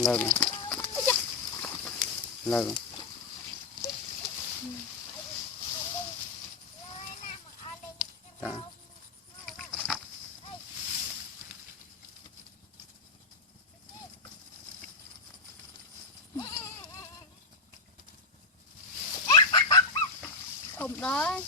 Lợn. Lợn. Đó. Không đó.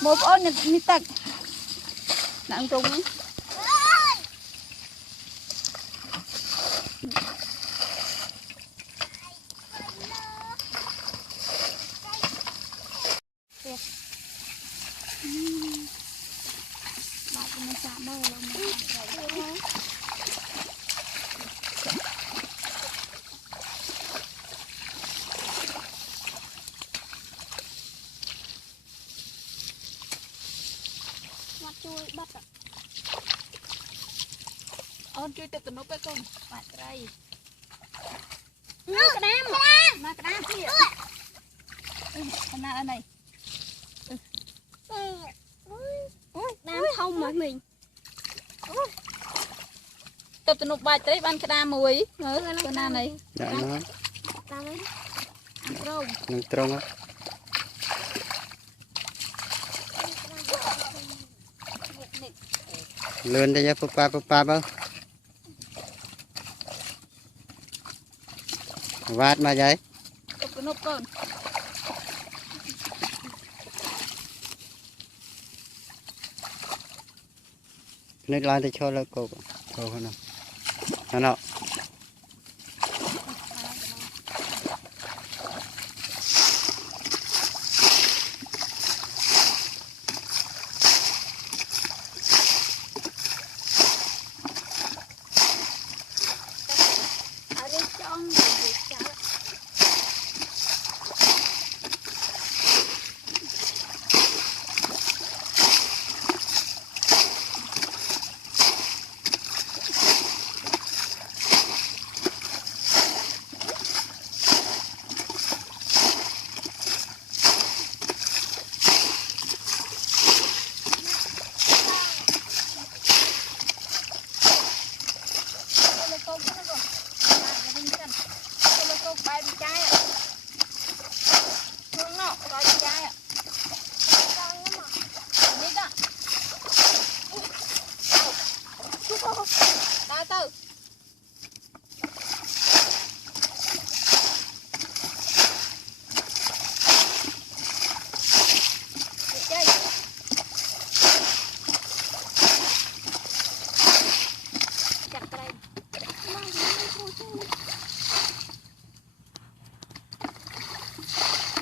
Một ôn như tật nặng trùng ấy. Bạn nó chạm đâu là mặt chui bắt ạ. Ôn chui từ nốt cái con bạn đây. Cái đám kia. Con nào này. Đám không mà mình. Tập từ nốt bài tới ban cái đám mùi. Con nào này. Dạ nó. Ăn trâu. Ăn trâu á. Lươn đây cho pa bao. Vát mà vậy. Tập từ nốt con. Nên lại thì cho là cô nào. Nó.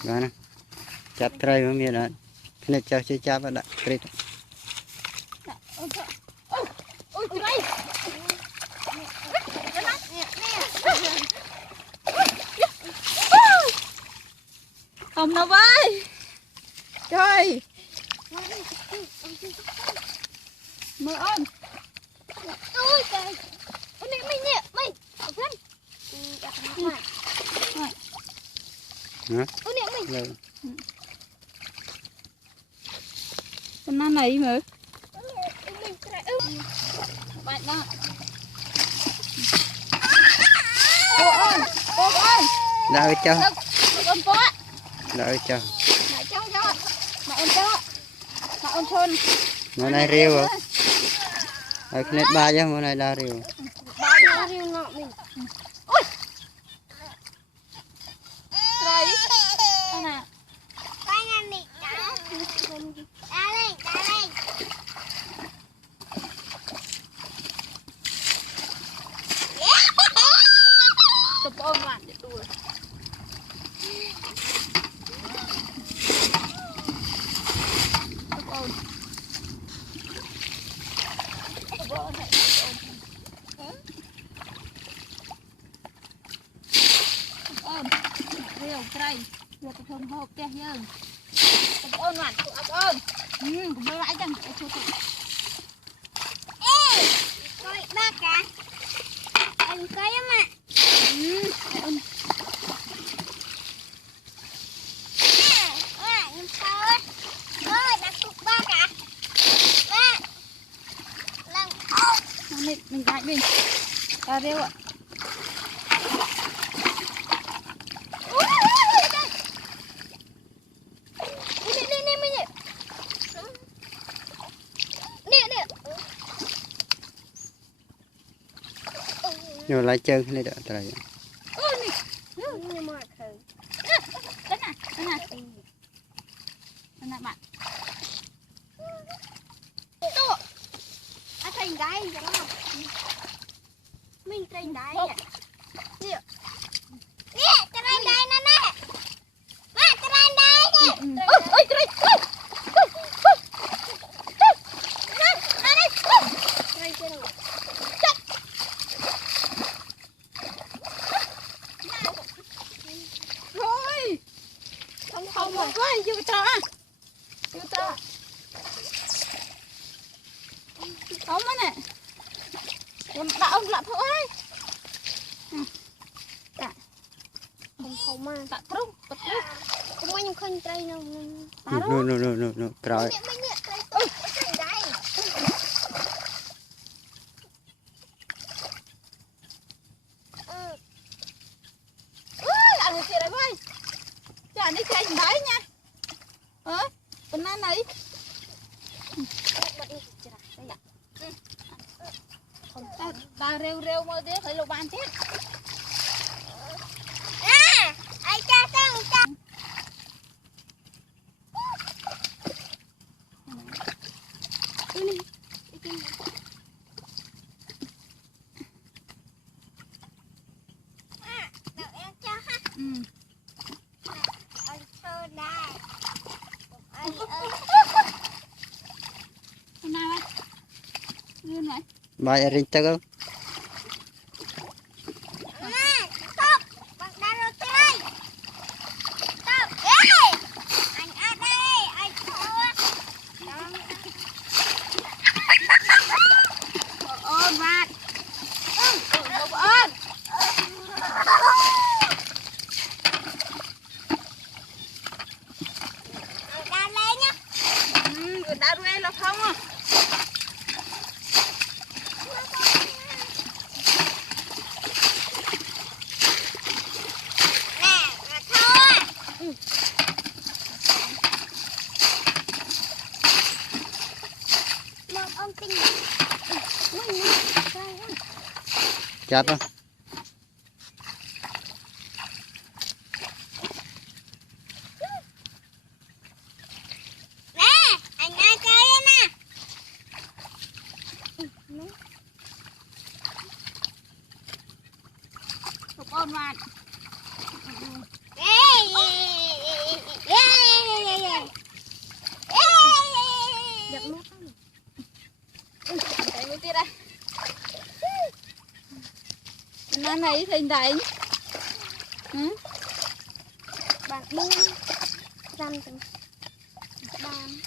Mana? Chặt trai không biết đó. Cái này chơi chắp ở đây. Ôi trai. Không đâu vậy. Trời. Mơ ơn. Ôi trời. Ôi này mình nè, mình. Hả? Ôi nè mình. Con nan này mà. Bạn đó. Cô ơi. Đợi cho. Con cô ạ. Đợi cho. Mẹ cho. Mẹ ôn cho. Mẹ ôn thôn. Món này riêu hả? Ở cái nét ba chứ, món này đa riêu. Ba riêu ngọ mình. Ôi. Rồi. Con nào. Tập ôn bạn để đùa. Tập ôn. Tập ôn này. Tập ôn. Riêu cây. Riêu tập thơm hộp teh dương. Tập ôn bạn. Tập ôn. Cũng mới lại chẳng. Ê. Coi ba cả. Anh coi em ạ. Ôn mình lại mình cà rêu ạ. nhiều lại chơi cái này đỡ trời Đến nè bạn. Thành đáy vậy không? Mình thành đáy vậy. Nè, cái này đáy nè nè. Má, cái này đáy nè. Ôi, trời. Thôi. Không ơi, chưa cho. Chưa cho. Không á nè. Làm đạo ông lạ thôi. Không mà. Tạ trúc, bật trúc. Không có những con trai nào. no trời Mình nhận trai tốt thành đáy. Ăn một chiếc đấy với. Chả đi chơi đấy nha. Bên này này. Ta rêu mơ tiếp thấy lục ban tiếp. Ai cha tao cha. bài rinh tơ không chặt không Ôn bạn. Đấy mới tiết đây. Nó này thành đánh. Bạn buông rằm từng bàn.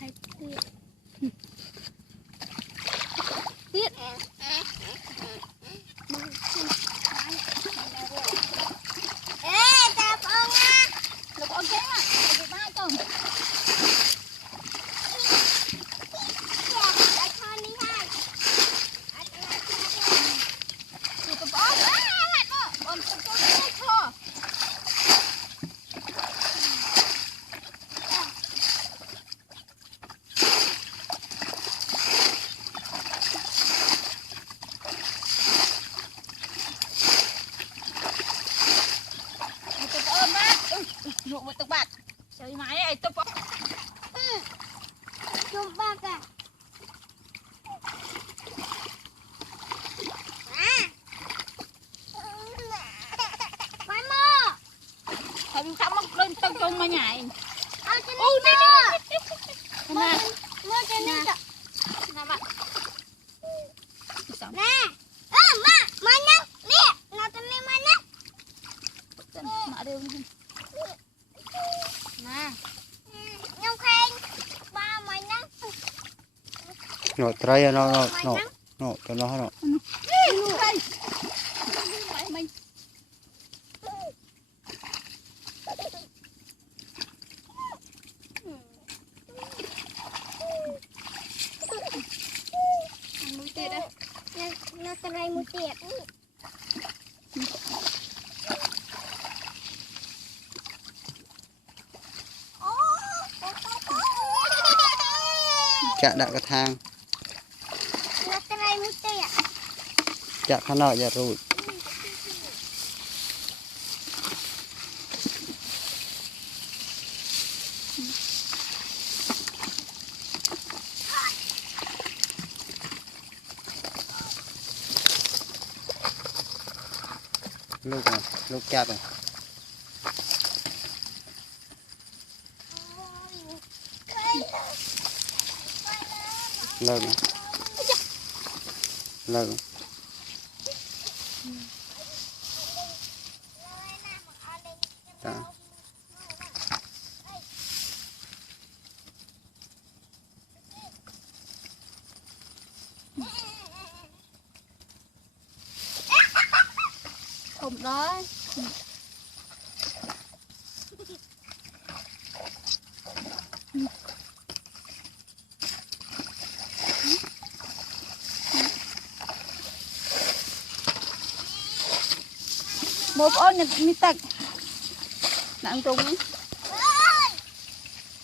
Cái tiết. Tiết. Chào ông á. Lục ông thế mà. Lục ba tuần. Ruộng với tụi bạn. Chơi máy ấy tụi bạn. Chụp ba cả. Phải mơ. Thôi bị khắp mốc lên tông chung mà nhảy. Trên đây mơ. Nè. Mơ trên đây kìa. Nè bạn. Nè. Mà nhá. Nè. Nào trên đây mà nhá. Mạ đều nè. Nhông khen. Ba mày nhá. nó trời nó cho nó Đây. Mình. tiệt chạ đã cái thang nó cái này một tiệt chạ khăn nọ giờ rồi lúc này lúc chặt rồi lợn lợn đó không đó một ôn nhật mi tạch nặng trùng ấy